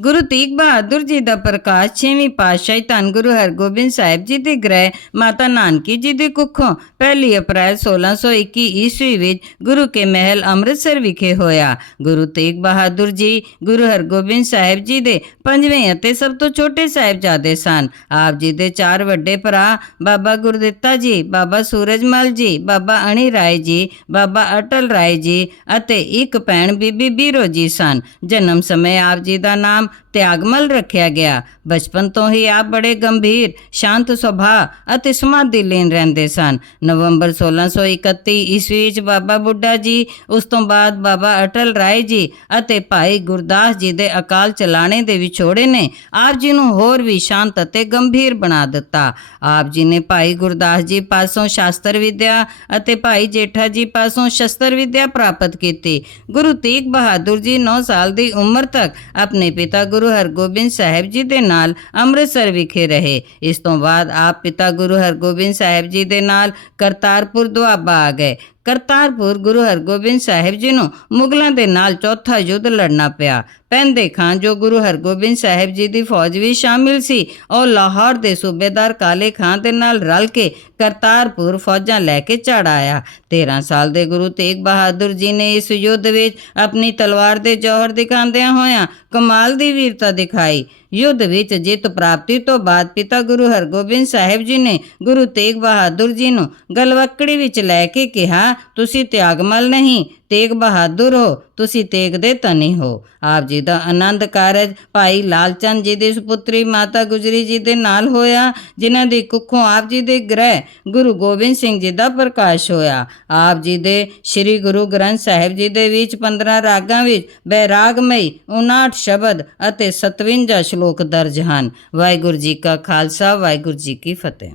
ਗੁਰੂ ਤੇਗ ਬਹਾਦਰ ਜੀ ਦਾ ਪ੍ਰਕਾਸ਼ ਛੇਵੀਂ ਪਾਤਸ਼ਾਹੀ ਧੰਨ ਗੁਰੂ ਹਰਗੋਬਿੰਦ ਸਾਹਿਬ ਜੀ ਦੇ ਗ੍ਰਹਿ ਮਾਤਾ ਨਾਨਕੀ ਜੀ ਦੇ ਕੁੱਖੋਂ 1 ਅਪ੍ਰੈਲ 1621 ਈਸਵੀ ਵਿੱਚ ਗੁਰੂ ਕੇ ਮਹਿਲ ਅੰਮ੍ਰਿਤਸਰ ਵਿਖੇ ਹੋਇਆ। ਗੁਰੂ ਤੇਗ ਬਹਾਦਰ ਜੀ ਗੁਰੂ ਹਰਗੋਬਿੰਦ ਸਾਹਿਬ ਜੀ ਦੇ ਪੰਜਵੇਂ ਅਤੇ ਸਭ ਤੋਂ ਛੋਟੇ ਸਾਹਿਬਜ਼ਾਦੇ ਸਨ। ਆਪ ਜੀ ਦੇ ਚਾਰ ਵੱਡੇ ਭਰਾ ਬਾਬਾ ਗੁਰਦਿੱਤਾ ਜੀ, ਬਾਬਾ ਸੂਰਜਮਲ ਜੀ, ਬਾਬਾ ਅਣੀ ਰਾਏ ਜੀ, ਬਾਬਾ ਅਟਲ ਰਾਏ ਜੀ ਅਤੇ ਇੱਕ ਭੈਣ ਬੀਬੀ ਬੀਰੋ ਜੀ ਸਨ। ਜਨਮ ਸਮੇਂ ਆਪ ਜੀ ਦਾ ਨਾਮ нам ਤਿਆਗਮਲ ਰੱਖਿਆ ਗਿਆ। ਬਚਪਨ ਤੋਂ ਹੀ ਆਪ ਬੜੇ ਗੰਭੀਰ, ਸ਼ਾਂਤ ਸੁਭਾਅ ਅਤੇ ਸਮਾਧੀ ਲੀਨ ਰਹਿੰਦੇ ਸਨ। ਨਵੰਬਰ 1631 ਈਸਵੀ ਵਿੱਚ ਬਾਬਾ ਬੁੱਢਾ ਜੀ, ਉਸ ਤੋਂ ਬਾਅਦ ਬਾਬਾ ਅਟਲ ਰਾਏ ਜੀ ਅਤੇ ਭਾਈ ਗੁਰਦਾਸ ਜੀ ਦੇ ਅਕਾਲ ਚਲਾਣੇ ਦੇ ਵਿਛੋੜੇ ਨੇ ਆਪ ਜੀ ਨੂੰ ਹੋਰ ਵੀ ਸ਼ਾਂਤ ਅਤੇ ਗੰਭੀਰ ਬਣਾ ਦਿੱਤਾ। ਆਪ ਜੀ ਨੇ ਭਾਈ ਗੁਰਦਾਸ ਜੀ ਪਾਸੋਂ ਸ਼ਾਸਤਰ ਵਿਦਿਆ ਅਤੇ ਭਾਈ ਜੇਠਾ ਜੀ ਪਾਸੋਂ ਸ਼ਸਤਰ ਵਿਦਿਆ ਪ੍ਰਾਪਤ ਕੀਤੀ। ਗੁਰੂ ਤੇਗ ਬਹਾਦਰ ਜੀ 9 ਸਾਲ ਦੀ ਉਮਰ ਤੱਕ ਆਪਣੇ ਪਿਤਾ ਗੁਰੂ ਹਰਗੋਬਿੰਦ ਸਾਹਿਬ ਜੀ ਦੇ ਨਾਲ ਅੰਮ੍ਰਿਤਸਰ ਵਿਖੇ ਰਹੇ। ਇਸ ਤੋਂ ਬਾਅਦ ਆਪ ਪਿਤਾ ਗੁਰੂ ਹਰਗੋਬਿੰਦ ਸਾਹਿਬ ਜੀ ਦੇ ਨਾਲ ਕਰਤਾਰਪੁਰ ਦੁਆਬਾ ਆ ਗਏ। ਕਰਤਾਰਪੁਰ ਗੁਰੂ ਹਰਗੋਬਿੰਦ ਸਾਹਿਬ ਜੀ ਨੂੰ ਮੁਗਲਾਂ ਦੇ ਨਾਲ ਚੌਥਾ ਯੁੱਧ ਲੜਨਾ ਪਿਆ। ਪੈਂਦੇ ਖਾਨ ਜੋ ਗੁਰੂ ਹਰਗੋਬਿੰਦ ਸਾਹਿਬ ਜੀ ਦੀ ਫੌਜ ਵਿੱਚ ਸ਼ਾਮਿਲ ਸੀ, ਉਹ ਲਾਹੌਰ ਦੇ ਸੂਬੇਦਾਰ ਕਾਲੇ ਖਾਨ ਦੇ ਨਾਲ ਰਲ ਕੇ ਕਰਤਾਰਪੁਰ ਫੌਜਾਂ ਲੈ ਕੇ ਚੜ ਆਇਆ। 13 ਸਾਲ ਦੇ ਗੁਰੂ ਤੇਗ ਬਹਾਦਰ ਜੀ ਨੇ ਇਸ ਯੁੱਧ ਵਿੱਚ ਆਪਣੀ ਤਲਵਾਰ ਦੇ ਜੋਹਰ ਦਿਖਾਉਂਦਿਆਂ ਹੋਇਆਂ ਕਮਾਲ ਦੀ ਵੀਰਤਾ ਦਿਖਾਈ। ਯੁੱਧ ਵਿੱਚ ਜਿੱਤ ਪ੍ਰਾਪਤੀ ਤੋਂ ਬਾਅਦ ਪਿਤਾ ਗੁਰੂ ਹਰਗੋਬਿੰਦ ਸਾਹਿਬ ਜੀ ਨੇ ਗੁਰੂ ਤੇਗ ਬਹਾਦਰ ਜੀ ਨੂੰ ਗਲਵੱਕੜੀ ਵਿੱਚ ਲੈ ਕੇ ਕਿਹਾ ਤੁਸੀਂ ਤਿਆਗਮਲ ਨਹੀਂ, ਤੇਗ ਬਹਾਦਰ ਹੋ, ਤੁਸੀਂ ਤੇਗ ਦੇ ਧਨੀ ਹੋ। ਆਪ ਜੀ ਦਾ ਆਨੰਦ ਕਾਰਜ, ਭਾਈ ਲਾਲਚੰਦ ਜੀ ਦੀ ਸੁਪੁੱਤਰੀ ਮਾਤਾ ਗੁਜਰੀ ਜੀ ਦੇ ਨਾਲ ਹੋਇਆ, ਜਿਨ੍ਹਾਂ ਦੀ ਕੁੱਖੋਂ ਆਪ ਜੀ ਦੇ ਗ੍ਰਹਿ ਗੁਰੂ ਗੋਬਿੰਦ ਸਿੰਘ ਜੀ ਦਾ ਪ੍ਰਕਾਸ਼ ਹੋਇਆ। ਆਪ ਜੀ ਦੇ ਸ੍ਰੀ ਗੁਰੂ ਗ੍ਰੰਥ ਸਾਹਿਬ ਜੀ ਦੇ ਵਿੱਚ 15 ਰਾਗਾਂ ਵਿੱਚ ਬੈਰਾਗਮਈ 59 ਸ਼ਬਦ ਅਤੇ 57 ਸ਼ਲੋਕ ਦਰਜ ਹਨ। ਵਾਹਿਗੁਰੂ ਜੀ ਕਾ ਖਾਲਸਾ, ਵਾਹਿਗੁਰੂ ਜੀ ਕੀ ਫਤਿਹ।